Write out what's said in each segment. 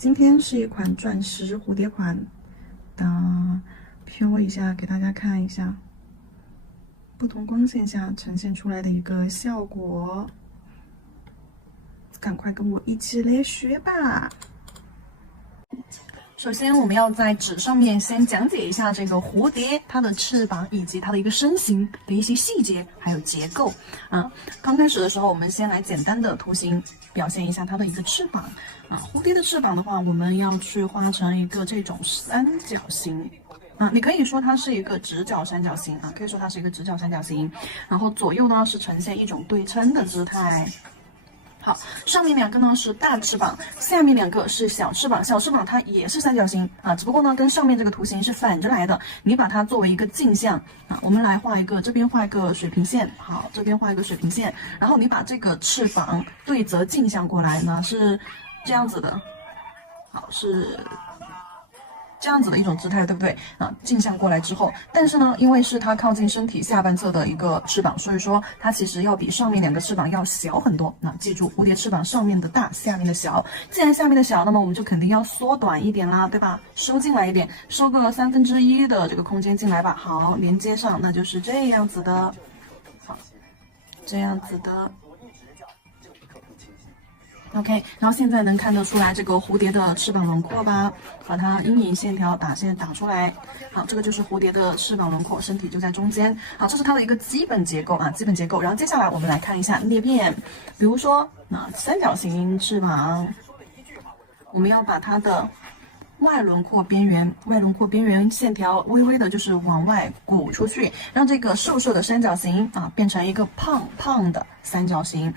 今天是一款钻石蝴蝶款，飘一下给大家看一下不同光线下呈现出来的一个效果。赶快跟我一起来学吧！首先，我们要在纸上面先讲解一下这个蝴蝶它的翅膀以及它的一个身形的一些细节还有结构。刚开始的时候，我们先来简单的图形表现一下它的一个翅膀。蝴蝶的翅膀的话，我们要去画成一个这种三角形。你可以说它是一个直角三角形可以说它是一个直角三角形。然后左右呢是呈现一种对称的姿态。好，上面两个呢是大翅膀，下面两个是小翅膀。小翅膀它也是三角形只不过呢跟上面这个图形是反着来的。你把它作为一个镜像我们来画一个，这边画一个水平线，好，这边画一个水平线，然后你把这个翅膀对折镜像过来呢，是这样子的，好，是这样子的一种姿态，对不对镜像过来之后，但是呢，因为是它靠近身体下半侧的一个翅膀，所以说它其实要比上面两个翅膀要小很多。记住，蝴蝶翅膀上面的大，下面的小。既然下面的小，那么我们就肯定要缩短一点啦，对吧？收进来一点，收个1/3的这个空间进来吧。好，连接上，那就是这样子的。好，这样子的。OK， 然后现在能看得出来这个蝴蝶的翅膀轮廓吧？把它阴影线条打线打出来。好，这个就是蝴蝶的翅膀轮廓，身体就在中间。好，这是它的一个基本结构基本结构。然后接下来我们来看一下裂变，比如说三角形翅膀，我们要把它的外轮廓边缘线条微微的就是往外鼓出去，让这个瘦瘦的三角形变成一个胖胖的三角形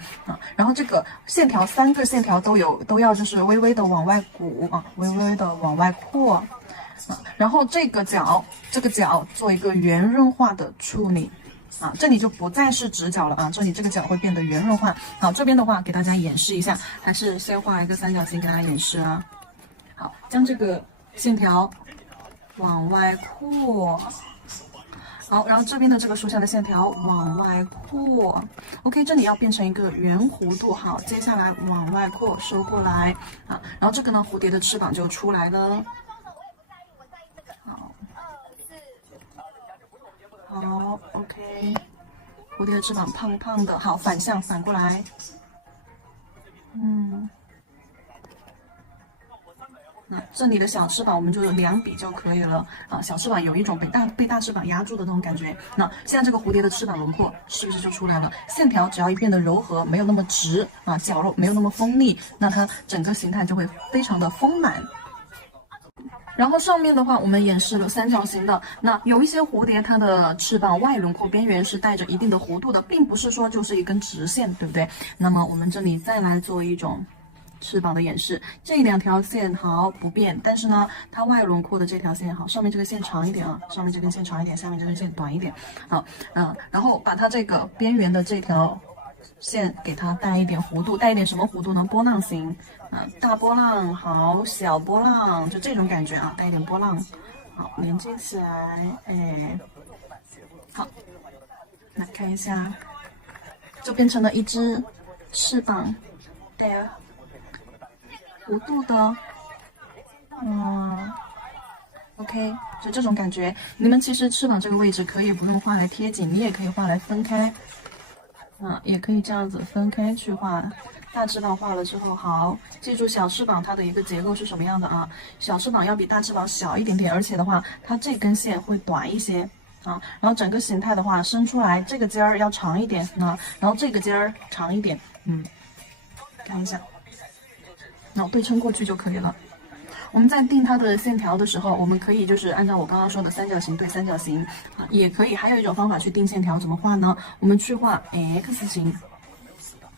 然后这个线条3个线条都要就是微微的往外鼓微微的往外扩然后这个角做一个圆润化的处理这里就不再是直角了这里这个角会变得圆润化。好，这边的话给大家演示一下，还是先画一个三角形给大家演示好，将这个线条往外扩，好，然后这边的这个竖下的线条往外扩 ，OK， 这里要变成一个圆弧度。好，接下来往外扩，收过来然后这个呢，蝴蝶的翅膀就出来了。好 ，OK， 蝴蝶的翅膀胖胖的，好，反向反过来，这里的小翅膀我们就有2笔就可以了小翅膀有一种被大翅膀压住的那种感觉。那现在这个蝴蝶的翅膀轮廓是不是就出来了？线条只要一变得柔和，没有那么直角落没有那么锋利，那它整个形态就会非常的丰满。然后上面的话，我们演示了三角形的。那有一些蝴蝶，它的翅膀外轮廓边缘是带着一定的弧度的，并不是说就是一根直线，对不对？那么我们这里再来做一种翅膀的演示，这2条线好不变，但是呢，它外轮廓的这条线好，上面这根线长一点上面这根线长一点，下面这根线短一点。好，然后把它这个边缘的这条线给它带一点弧度，带一点什么弧度呢？波浪形大波浪，好，小波浪，就这种感觉带一点波浪，好，连接起来，好，来看一下，就变成了一只翅膀，带弧度的，OK， 就这种感觉。你们其实翅膀这个位置可以不用画来贴紧，你也可以画来分开也可以这样子分开去画。大翅膀画了之后，好，记住小翅膀它的一个结构是什么样的小翅膀要比大翅膀小一点点，而且的话，它这根线会短一些然后整个形态的话，伸出来这个尖儿要长一点然后这个尖儿长一点，看一下，然后对称过去就可以了。我们在定它的线条的时候，我们可以就是按照我刚刚说的三角形对三角形也可以。还有一种方法去定线条，怎么画呢？我们去画 X 型，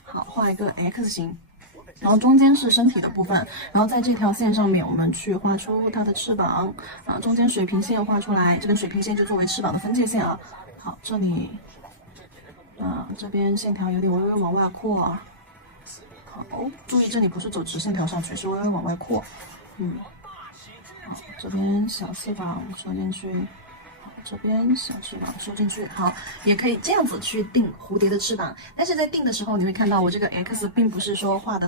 好，画一个 X 型，然后中间是身体的部分，然后在这条线上面我们去画出它的翅膀中间水平线画出来，这根水平线就作为翅膀的分界线好，这里这边线条有点微微往外扩好，注意这里不是走直线条上去，是微微往外扩好，这边小翅膀收进去，这边小翅膀收进去，好，也可以这样子去定蝴蝶的翅膀。但是在定的时候，你会看到我这个 X 并不是说画的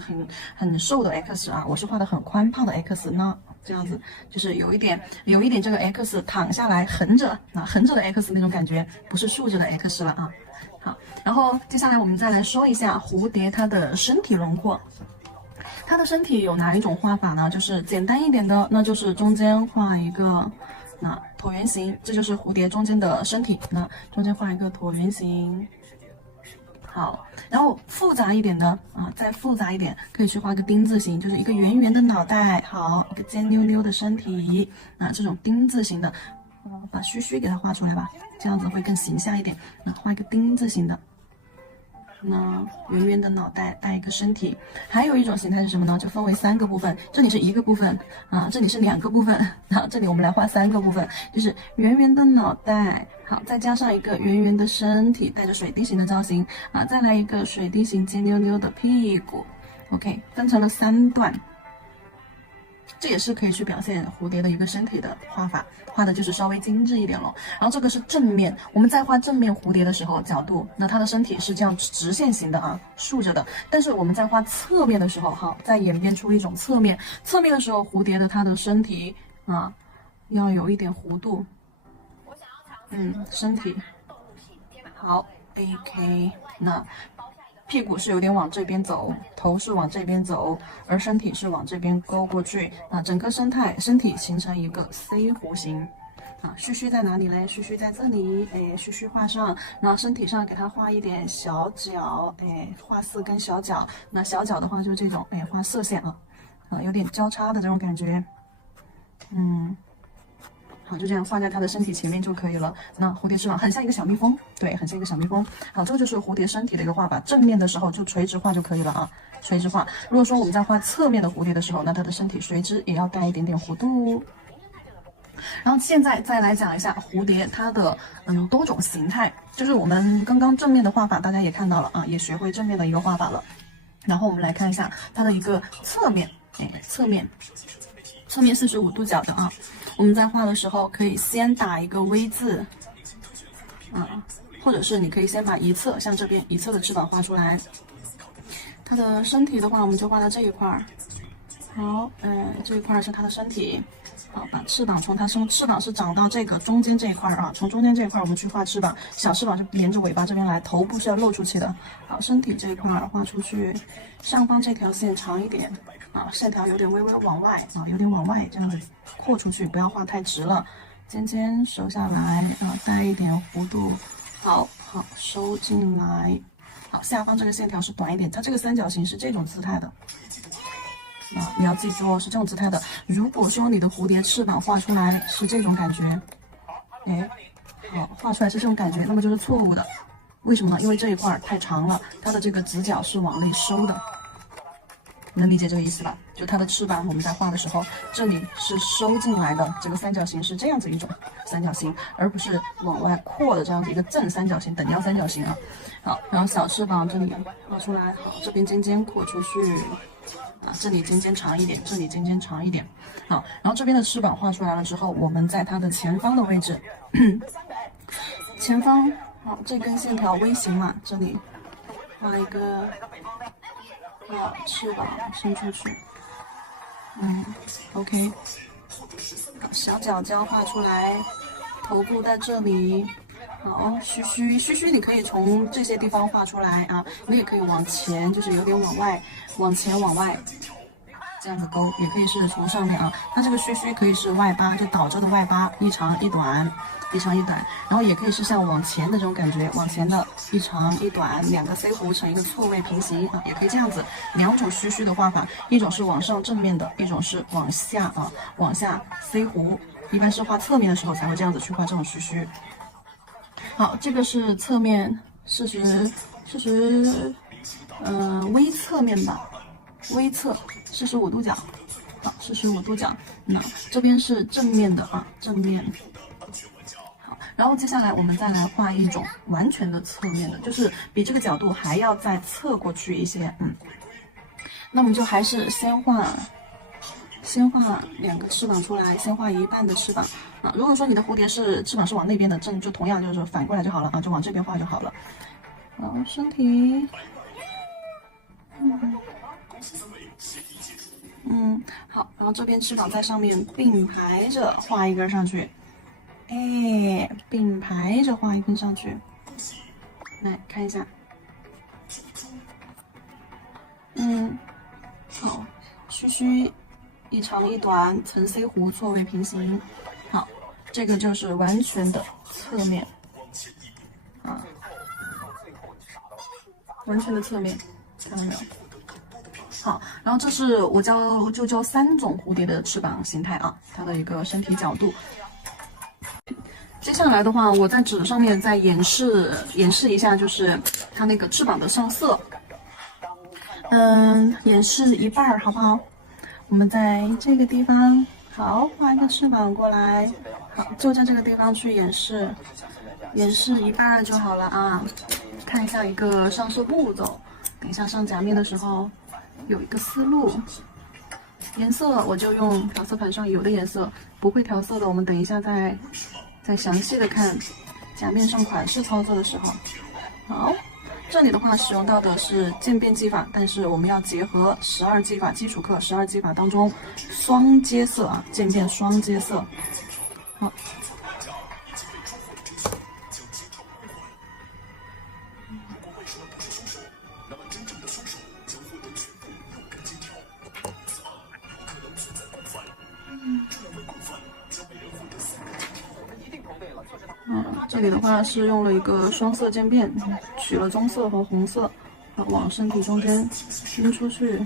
很瘦的 X 啊，我是画的很宽胖的 X 呢。这样子就是有一点这个 X 躺下来横着横着的 X 那种感觉，不是竖着的 X 了啊。好，然后接下来我们再来说一下蝴蝶它的身体轮廓。它的身体有哪一种画法呢？就是简单一点的，那就是中间画一个椭圆形，这就是蝴蝶中间的身体。那中间画一个椭圆形。好，然后复杂一点的再复杂一点，可以去画个丁字形，就是一个圆圆的脑袋，好，一个尖溜溜的身体，这种丁字形的，把须须给它画出来吧，这样子会更形象一点。画一个丁字形的。圆圆的脑袋带一个身体，还有一种形态是什么呢？就分为3个部分，这里是1个部分这里是2个部分，这里我们来画3个部分，就是圆圆的脑袋，好，再加上一个圆圆的身体，带着水滴形的造型再来一个水滴形尖溜溜的屁股。OK， 分成了3段。这也是可以去表现蝴蝶的一个身体的画法，画的就是稍微精致一点了。然后这个是正面，我们在画正面蝴蝶的时候，角度，那它的身体是这样直线型的竖着的。但是我们在画侧面的时候，好，再演变出一种侧面。侧面的时候，蝴蝶的它的身体要有一点弧度。身体好 ，AK 那。屁股是有点往这边走，头是往这边走，而身体是往这边勾过去整个身体形成一个 C 弧形须须在哪里嘞？须须在这里，须须画上，然后身体上给它画一点小角，画4根小角。那小角的话就是这种，画色线有点交叉的这种感觉，好，就这样画在它的身体前面就可以了。那蝴蝶翅膀很像一个小蜜蜂，对，很像一个小蜜蜂。好，这个就是蝴蝶身体的一个画法。正面的时候就垂直画就可以了垂直画。如果说我们在画侧面的蝴蝶的时候，那它的身体随之也要带一点点弧度。然后现在再来讲一下蝴蝶它的多种形态，就是我们刚刚正面的画法大家也看到了也学会正面的一个画法了。然后我们来看一下它的一个侧面，侧面45度角的我们在画的时候可以先打一个 V 字或者是你可以先把一侧，像这边一侧的翅膀画出来。它的身体的话，我们就画到这一块儿。好，这一块是它的身体。好，把翅膀从它翅膀是长到这个中间这一块从中间这一块我们去画翅膀，小翅膀是连着尾巴这边来，头部是要露出去的。好，身体这一块画出去，上方这条线长一点线条有点微微往外有点往外这样子扩出去，不要画太直了。尖尖收下来带一点弧度，好收进来。好，下方这个线条是短一点，它这个三角形是这种姿态的。你要记住是这种姿态的。如果说你的蝴蝶翅膀画出来是这种感觉，好，画出来是这种感觉，那么就是错误的。为什么呢？因为这一块太长了，它的这个直角是往内收的。能理解这个意思吧？就它的翅膀，我们在画的时候，这里是收进来的，这个三角形是这样子一种三角形，而不是往外扩的这样子一个正三角形、等腰三角形好，然后小翅膀这里画出来，好，这边尖尖扩出去。这里尖尖长一点，这里尖尖长一点。好，然后这边的翅膀画出来了之后，我们在它的前方的位置，前方好，这根线条微型嘛，这里画一个翅膀伸出去。OK， 小角角画出来，头部在这里。好，须须你可以从这些地方画出来你也可以往前，就是有点往外，往前往外这样子勾，也可以是从上面它这个须须可以是外八，就倒着的外八，一长一短，一长一短，然后也可以是像往前的这种感觉，往前的一长一短，两个 C 弧成一个错位平行也可以这样子。两种须须的画法，一种是往上正面的，一种是往下往下 C 弧，一般是画侧面的时候才会这样子去画这种须须。好，这个是侧面微侧面吧，微侧45度角，好，45度角。那这边是正面的正面。好，然后接下来我们再来画一种完全的侧面的，就是比这个角度还要再侧过去一些。那我们就还是先画先画2个翅膀出来，先画一半的翅膀啊。如果说你的蝴蝶是翅膀是往那边的，就同样就是说反过来就好了啊，就往这边画就好了。然后身体，好，然后这边翅膀在上面并排着画一根上去，哎，并排着画一根上去，来看一下，好，须须一长一短，层 C 弧错位平行，好，这个就是完全的侧面，啊，完全的侧面，看到没有？好，然后这是我教3种蝴蝶的翅膀形态啊，它的一个身体角度。接下来的话，我在纸上面再演示一下，就是它那个翅膀的上色。演示一半儿，好不好？我们在这个地方，好，画一个翅膀过来，好，就在这个地方去演示一半儿就好了啊。看一下一个上色步骤，等一下上夹面的时候有一个思路。颜色我就用调色盘上有的颜色，不会调色的，我们等一下再详细的看夹面上款式操作的时候。好。这里的话使用到的是渐变技法，但是我们要结合12技法基础课12技法当中双接色啊，渐变双接色。好，这里的话是用了一个双色渐变，取了棕色和红色，往身体中间拎出去。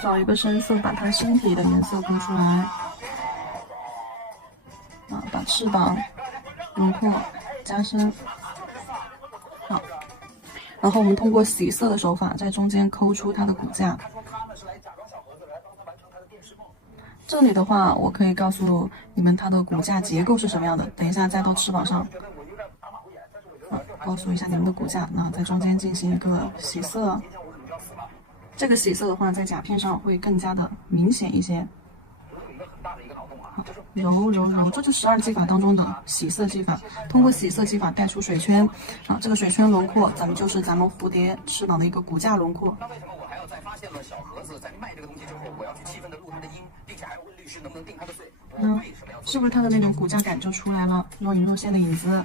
找一个深色，把它身体的颜色勾出来。把翅膀轮廓加深，好，然后我们通过洗色的手法，在中间抠出它的骨架。这里的话，我可以告诉你们它的骨架结构是什么样的。等一下再到翅膀上，告诉一下你们的骨架。那在中间进行一个洗色，这个洗色的话，在甲片上会更加的明显一些。揉揉揉，这就是12技法当中的洗色技法。通过洗色技法带出水圈，这个水圈轮廓，就是咱们蝴蝶翅膀的一个骨架轮廓。那为什么我还要再发现了小盒子，在卖这个东西之后，我要去气愤的录它的音，并且还要问律师能不能定它的罪？是不是它的那种骨架感就出来了？若隐若现的影子。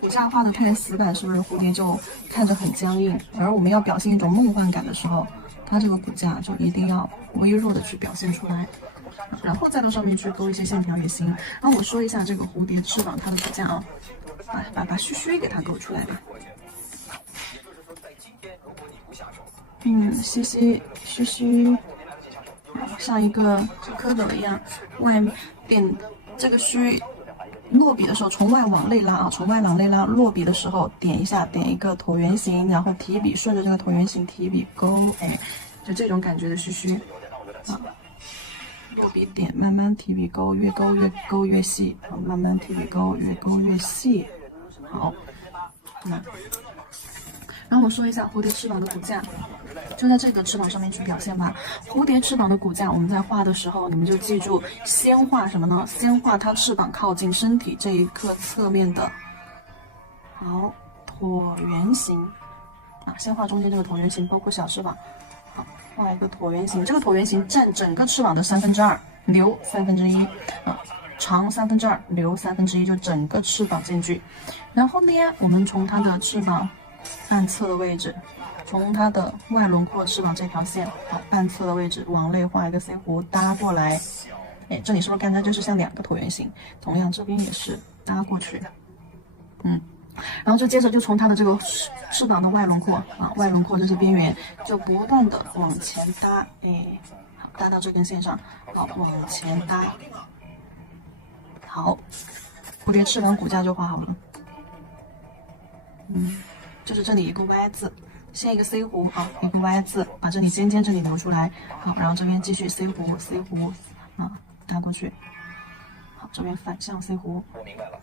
骨架画的太死板，是不是蝴蝶就看着很僵硬？而我们要表现一种梦幻感的时候，它这个骨架就一定要微弱的去表现出来。然后再到上面去勾一些线条也行。然后我说一下这个蝴蝶翅膀它的骨架啊，把须须给它勾出来吧。须须像一个蝌蚪一样，外点这个须落笔的时候从外往内拉啊，从外往内拉。落笔的时候点一个椭圆形，然后提笔顺着这个椭圆形提笔勾，哎，就这种感觉的须须啊。落笔点，慢慢提笔勾，越勾越细，慢慢提笔勾，越勾越细。好，然后我们说一下蝴蝶翅膀的骨架，就在这个翅膀上面去表现吧。蝴蝶翅膀的骨架，我们在画的时候，你们就记住，先画什么呢？先画它翅膀靠近身体这一刻侧面的，好，椭圆形啊，先画中间这个椭圆形，包括小翅膀。画一个椭圆形，这个椭圆形占整个翅膀的2/3，留1/3啊，长2/3，留1/3，就整个翅膀间距。然后呢，我们从它的翅膀半侧的位置，从它的外轮廓翅膀这条线，好，半侧的位置往内画一个 C 弧搭过来。哎，这里是不是刚才就是像2个椭圆形？同样这边也是搭过去。然后就接着就从它的这个翅膀的外轮廓啊，外轮廓这些边缘就不断的往前搭，哎，好，搭到这根线上，好，往前搭，好，蝴蝶翅膀骨架就画好了。就是这里一个 Y 字，先一个 C 弧啊，一个 Y 字，把这里尖尖这里留出来。好，然后这边继续 C 弧啊，搭过去。好，这边反向 C 弧。我明白了。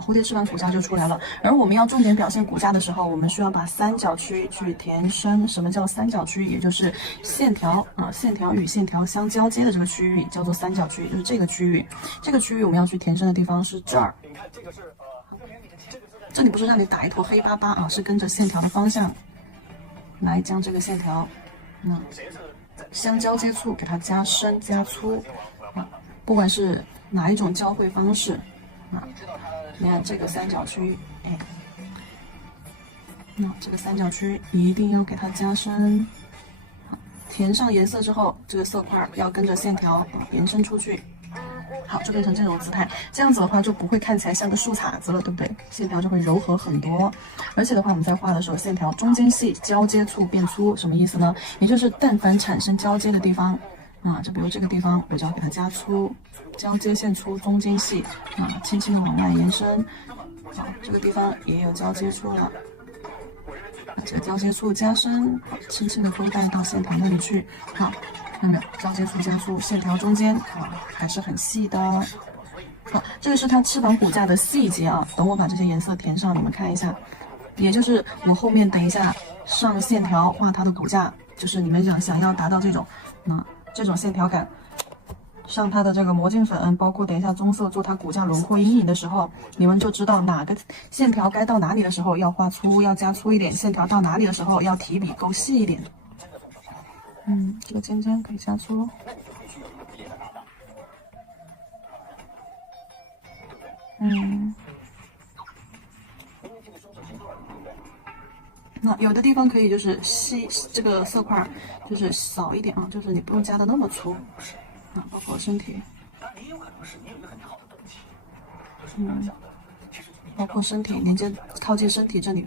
蝴蝶翅膀骨架就出来了。而我们要重点表现骨架的时候，我们需要把三角区去填深。什么叫三角区？也就是线条线条与线条相交接的这个区域叫做三角区，就是这个区域。这个区域我们要去填深的地方是这儿。这里不是让你打一坨黑巴巴啊，是跟着线条的方向来将这个线条相交接处给它加深加粗不管是哪一种交汇方式你看这个三角区，这个三角区一定要给它加深。填上颜色之后，这个色块要跟着线条延伸出去。好，就变成这种姿态，这样子的话就不会看起来像个树杈子了，对不对？线条就会柔和很多。而且的话，我们在画的时候，线条中间细，交接处变粗，什么意思呢？也就是但凡产生交接的地方就比如这个地方，我就要给它加粗，交接线粗，中间细轻轻的往外延伸。好，这个地方也有交接处了。这个交接处加深，轻轻的勾带到线条那里去。好，交接处加粗，线条中间还是很细的。好，这个是它翅膀骨架的细节等我把这些颜色填上，你们看一下。也就是我后面等一下上线条画它的骨架，就是你们想要达到这种线条感。上它的这个魔镜粉，包括等一下棕色做它骨架轮廓阴影的时候，你们就知道哪个线条该到哪里的时候要画粗，要加粗一点；线条到哪里的时候要提笔勾细一点。这个尖尖可以加粗。那有的地方可以就是细，这个色块就是少一点就是你不用加的那么粗。包括身体，包括身体连接靠近身体这里，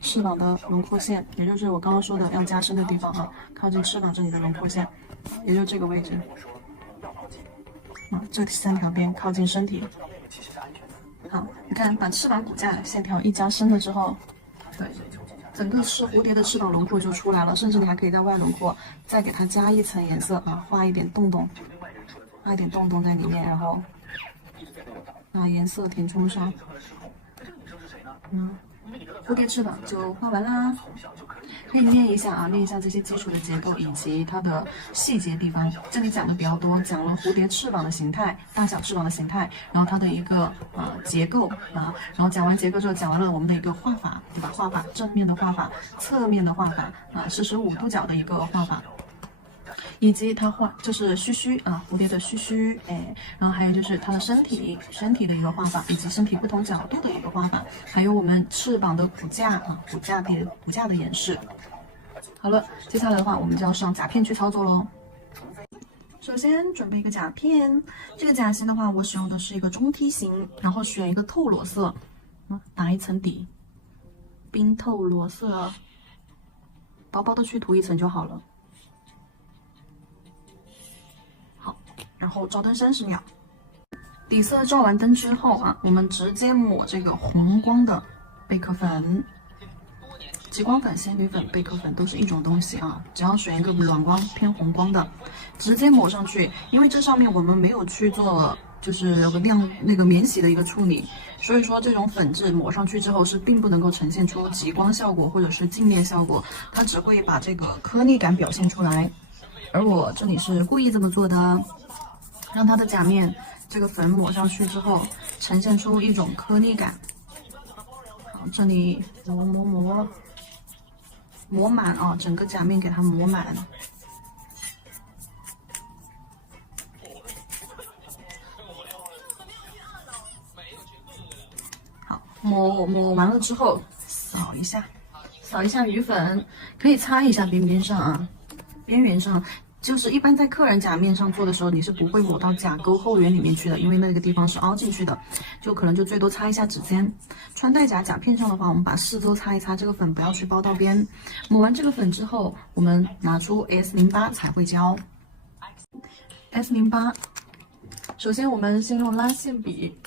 翅膀的轮廓线，也就是我刚刚说的要加深的地方靠近翅膀这里的轮廓线，也就是这个位置。这三条边靠近身体。好，你看，把翅膀骨架线条一加深了之后，对，整个蝴蝶的翅膀轮廓就出来了，甚至你还可以在外轮廓再给它加一层颜色画一点洞洞。画一点洞洞在里面，然后把颜色填充上。蝴蝶翅膀就画完啦。可以练一下练一下这些基础的结构以及它的细节地方。这里讲的比较多，讲了蝴蝶翅膀的形态，大小翅膀的形态，然后它的一个结构然后讲完结构之后，讲完了我们的一个画法，对吧？画法，正面的画法，侧面的画法45度角的一个画法。以及它画就是须须蝴蝶的须须，然后还有就是它的身体的一个画法，以及身体不同角度的一个画法，还有我们翅膀的骨架骨架的演示。好了，接下来的话我们就要上甲片去操作喽。首先准备一个甲片，这个甲型的话，我使用的是一个中梯形，然后选一个透裸色，打一层底，冰透裸色，薄薄的去涂一层就好了。然后照灯30秒，底色照完灯之后我们直接抹这个黄光的贝壳粉、极光粉、仙女粉、贝壳粉都是一种东西只要选一个软光偏红光的，直接抹上去。因为这上面我们没有去做就是有个免洗的一个处理，所以说这种粉质抹上去之后是并不能够呈现出极光效果或者是镜面效果，它只会把这个颗粒感表现出来。而我这里是故意这么做的，让它的甲面这个粉抹上去之后，呈现出一种颗粒感。好，这里磨满整个甲面给它磨满。好，抹完了之后，扫一下余粉，可以擦一下边边上边缘上。就是一般在客人甲面上做的时候，你是不会抹到甲沟后缘里面去的，因为那个地方是凹进去的，就可能就最多擦一下指尖。穿戴甲甲片上的话，我们把四周擦一擦，这个粉不要去包到边。抹完这个粉之后，我们拿出 S08彩绘胶。S08，首先我们先用拉线笔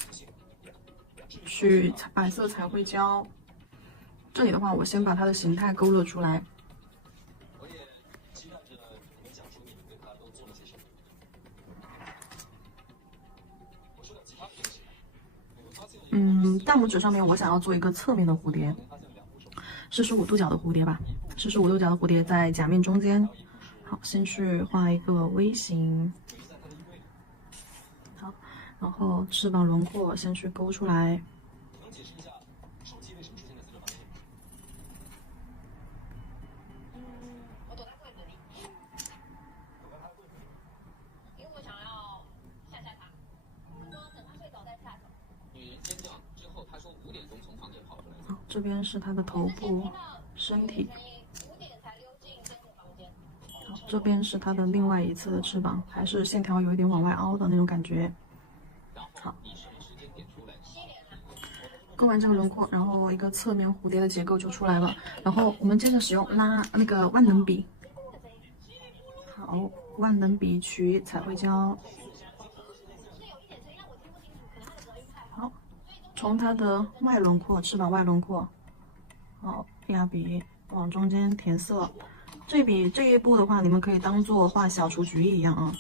去白色彩绘胶这里的话，我先把它的形态勾勒出来。大拇指上面我想要做一个侧面的蝴蝶，45度角的蝴蝶吧，45度角的蝴蝶在甲面中间。好，先去画一个微型。好，然后翅膀轮廓先去勾出来。这边是它的头部、身体。好，这边是它的另外一侧的翅膀，还是线条有一点往外凹的那种感觉。好，勾完这个轮廓，然后一个侧面蝴蝶的结构就出来了。然后我们接着使用那个万能笔。好，万能笔取彩绘胶。好，从它的外轮廓，翅膀外轮廓，好，压笔往中间填色。这一步的话，你们可以当做画小雏菊一样啊。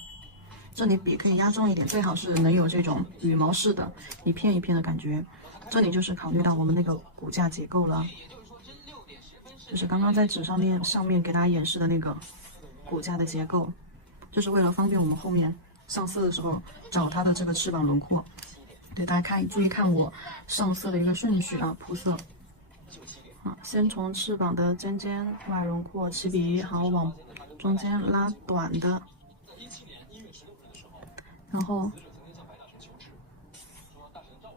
这里笔可以压重一点，最好是能有这种羽毛式的一片一片的感觉。这里就是考虑到我们那个骨架结构了，就是刚刚在纸上面给大家演示的那个骨架的结构，就是为了方便我们后面上色的时候找它的这个翅膀轮廓。对，大家注意看我上色的一个顺序啊，铺色。好，先从翅膀的尖尖外轮廓起笔，好，往中间拉短的，然后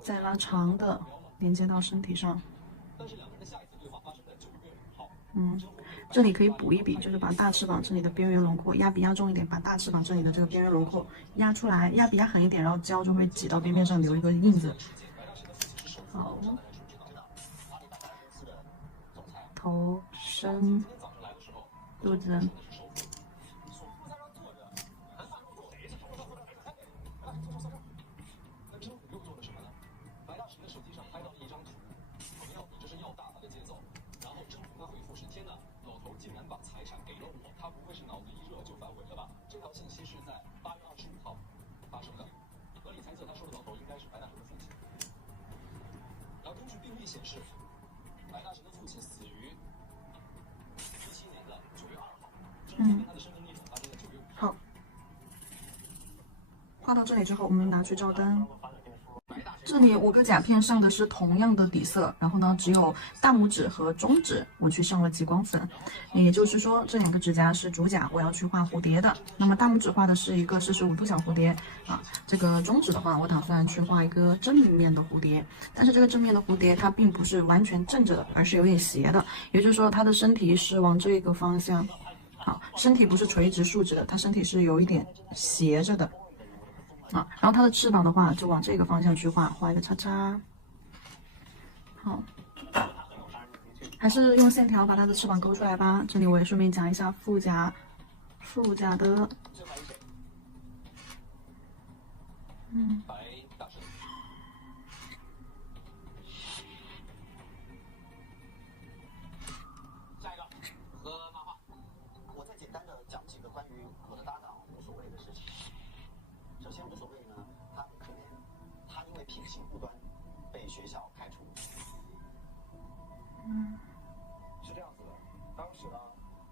再拉长的，连接到身体上。这里可以补一笔，就是把大翅膀这里的边缘轮廓压笔压重一点，把大翅膀这里的这个边缘轮廓压出来，压笔压狠一点，然后胶就会挤到边边上留一个印子。好，头、身、肚子。显示，白大神的父亲死于17年的9月2号。他的生命历程发生在9月5号。好，画到这里之后，我们拿去照灯。这里5个甲片上的是同样的底色，然后呢，只有大拇指和中指我去上了极光粉，也就是说这2个指甲是主甲，我要去画蝴蝶的。那么大拇指画的是一个45度角蝴蝶啊，这个中指的话，我打算去画一个正面的蝴蝶，但是这个正面的蝴蝶它并不是完全正着的，而是有点斜的，也就是说它的身体是往这个方向，好，身体不是垂直竖直的，它身体是有一点斜着的。然后它的翅膀的话，就往这个方向去画一个叉叉。好，还是用线条把它的翅膀勾出来吧。这里我也顺便讲一下腹甲的，下一个和漫画，我再简单的讲几个关于我的搭档无所谓的事情。首先无所谓呢，他很可怜，他因为品行不端被学校开除。是这样子的，当时呢，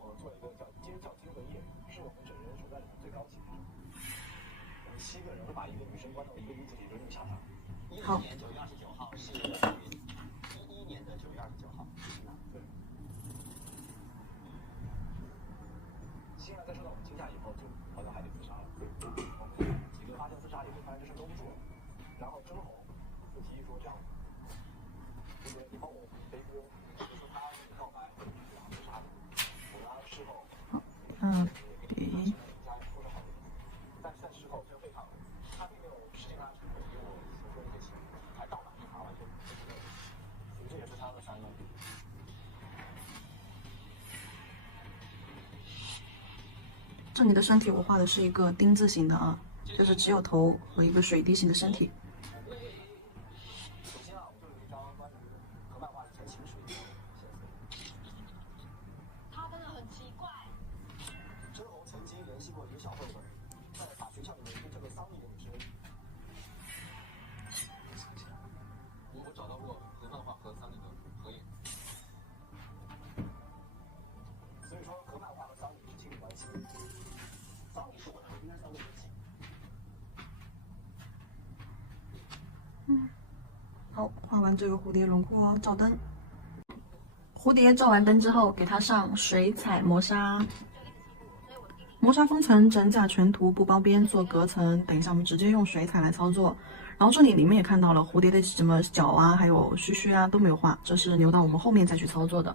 我们做了一个叫尖叫惊魂夜，是我们整人手段里面最高级的。我们7个人会把一个女生关到一个屋子里轮流下场。11年9月29号是11年的9月29号，是吗？对。欣然在受到我们惊吓以后，就好像还得自杀了。我们几个发现自杀以后，发现这事搂不住了，然后真红就提议说这样，你帮我背锅，就说他告白，然后自杀的。我们事后，但事后就背叛了，他并没有实现他给我所说的一些行为，还倒打一耙，完全不知道，所以这也是他的山洞。这里的身体我画的是一个丁字形的啊，就是只有头和一个水滴形的身体。首先啊，我就有一张关于和漫画以前情史的线索。好，画完这个蝴蝶轮廓，照灯。蝴蝶照完灯之后，给它上水彩磨砂。磨砂封层，整甲全涂，不包边，做隔层。等一下，我们直接用水彩来操作。然后这里你们也看到了，蝴蝶的什么脚啊，还有须须啊都没有画，这是留到我们后面再去操作的。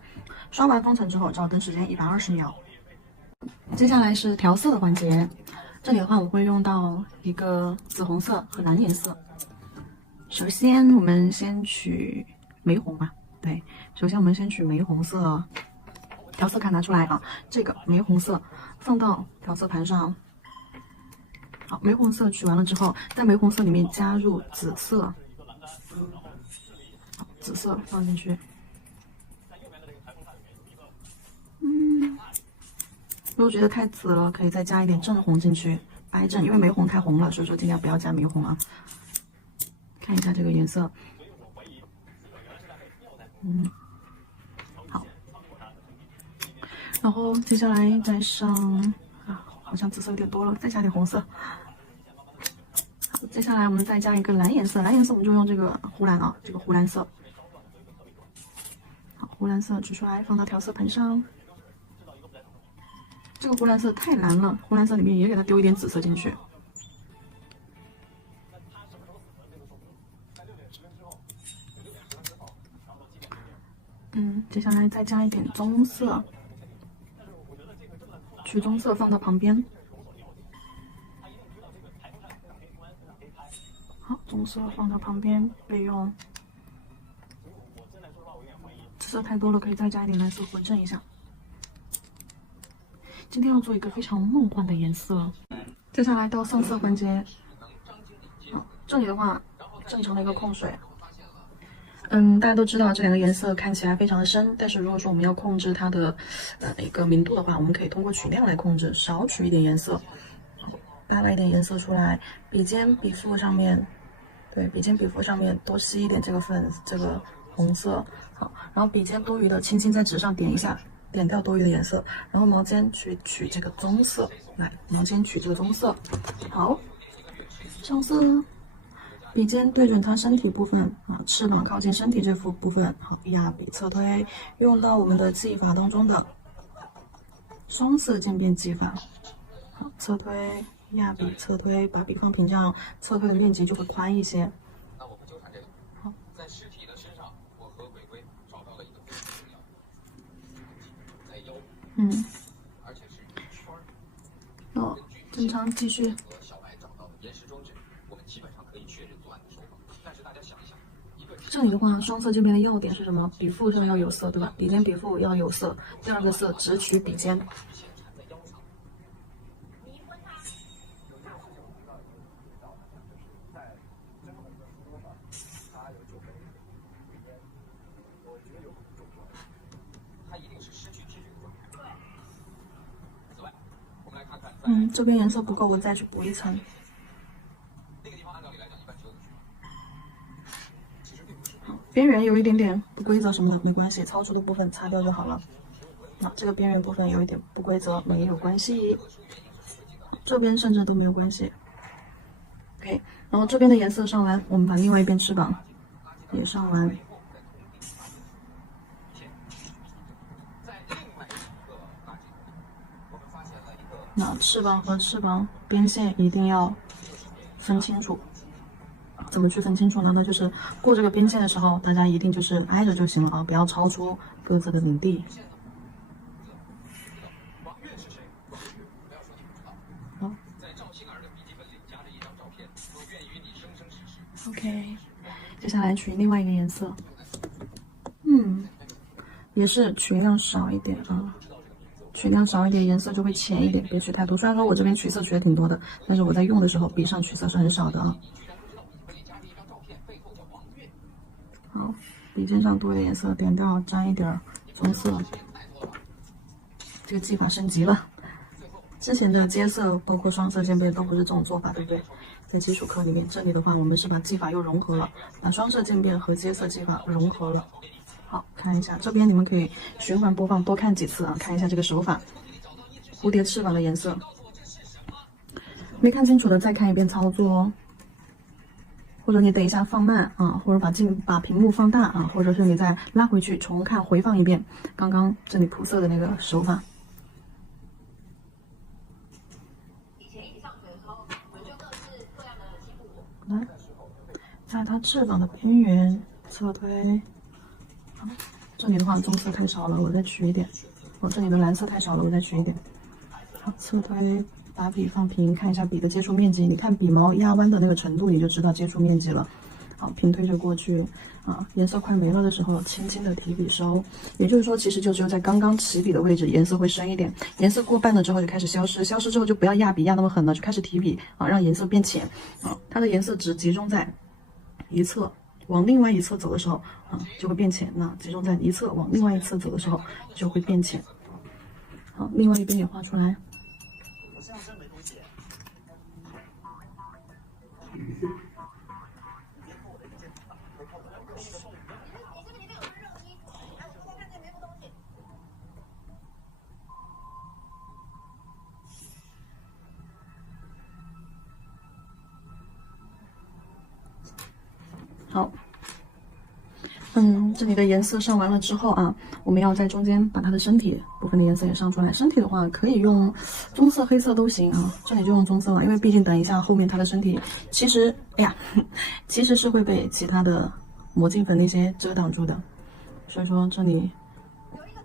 刷完封层之后，照灯时间120秒。接下来是调色的环节，这里的话我会用到一个紫红色和蓝颜色。首先我们先取玫红吧，对，首先我们先取玫红色，调色卡拿出来啊，这个玫红色放到调色盘上。好，玫红色取完了之后，在玫红色里面加入紫色，好，紫色放进去。如果觉得太紫了，可以再加一点正红进去，白正，因为玫红太红了，所以说尽量不要加玫红啊。看一下这个颜色，好。然后接下来再上啊，好像紫色有点多了，再加点红色。好，接下来我们再加一个蓝颜色，蓝颜色我们就用这个湖蓝啊，这个湖蓝色。好，湖蓝色取出来放到调色盘上。这个湖蓝色太蓝了，湖蓝色里面也给它丢一点紫色进去。接下来再加一点棕色，取棕色放到旁边。好，棕色放到旁边备用。紫色太多了，可以再加一点蓝色混正一下。今天要做一个非常梦幻的颜色。接下来到上色环节，好，这里的话正常的一个控水。大家都知道这两个颜色看起来非常的深，但是如果说我们要控制它的一个明度的话，我们可以通过取量来控制，少取一点颜色，扒拉一点颜色出来，笔尖笔腹上面，对，笔尖笔腹上面多吸一点这个这个红色，好，然后笔尖多余的轻轻在纸上点一下，点掉多余的颜色，然后毛尖去取这个棕色，来，毛尖取这个棕色，好，上色。笔尖对准它身体部分啊，翅膀靠近身体这部分，好，压笔侧推，用到我们的技法当中的双色渐变技法。好，侧推，压笔侧推，把笔放平，这样侧推的面积就会宽一些。那我们就谈这个。好，在尸体的身上，我和鬼鬼找到了一个非常重要的，在腰部，而且是一圈儿。哦，正常继续。这里的话，双色渐变的要点是什么？笔腹上要有色，对吧？笔尖笔腹要有色。第二个色只取笔尖。这边颜色不够，我再去补一层。边缘有一点点不规则什么的没关系，超出的部分擦掉就好了。那这个边缘部分有一点不规则没有关系，这边甚至都没有关系。OK， 然后这边的颜色上完，我们把另外一边翅膀也上完。那翅膀和翅膀边线一定要分清楚。怎么去分清楚呢？那就是过这个边线的时候，大家一定就是挨着就行了啊，不要超出各自的领地。好。OK， 接下来取另外一个颜色。也是取量少一点啊，取量少一点，颜色就会浅一点，别取太多。虽然说我这边取色取的挺多的，但是我在用的时候，笔上取色是很少的啊。好，笔尖上多一点颜色，点掉，沾一点棕色。这个技法升级了，之前的接色包括双色渐变都不是这种做法，对不对？在基础课里面，这里的话我们是把技法又融合了，把双色渐变和接色技法融合了。好，看一下这边，你们可以循环播放多看几次啊，看一下这个手法。蝴蝶翅膀的颜色，没看清楚的再看一遍操作哦。或者你等一下放慢啊，或者把屏幕放大啊，或者是你再拉回去重看回放一遍刚刚这里涂色的那个手法。来，在它翅膀的边缘侧推，这里的话棕色太少了，我再取一点。这里的蓝色太少了，我再取一点。好，侧推，把笔放平，看一下笔的接触面积。你看笔毛压弯的那个程度，你就知道接触面积了。好，平推着过去啊，颜色快没了的时候，轻轻的提笔收。也就是说，其实就只有在刚刚起笔的位置，颜色会深一点。颜色过半了之后就开始消失，消失之后就不要压笔压那么狠了，就开始提笔啊，让颜色变浅啊。它的颜色只集中在一侧。往另外一侧走的时候，就会变浅。那集中在一侧，往另外一侧走的时候就会变浅。好，另外一边也画出来。好，这里的颜色上完了之后啊，我们要在中间把它的身体部分的颜色也上出来。身体的话可以用棕色、黑色都行啊，这里就用棕色了，因为毕竟等一下后面它的身体其实，其实是会被其他的魔镜粉那些遮挡住的，所以说这里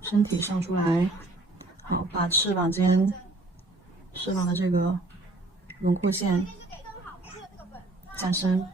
身体上出来，好，把翅膀的这个轮廓线加深。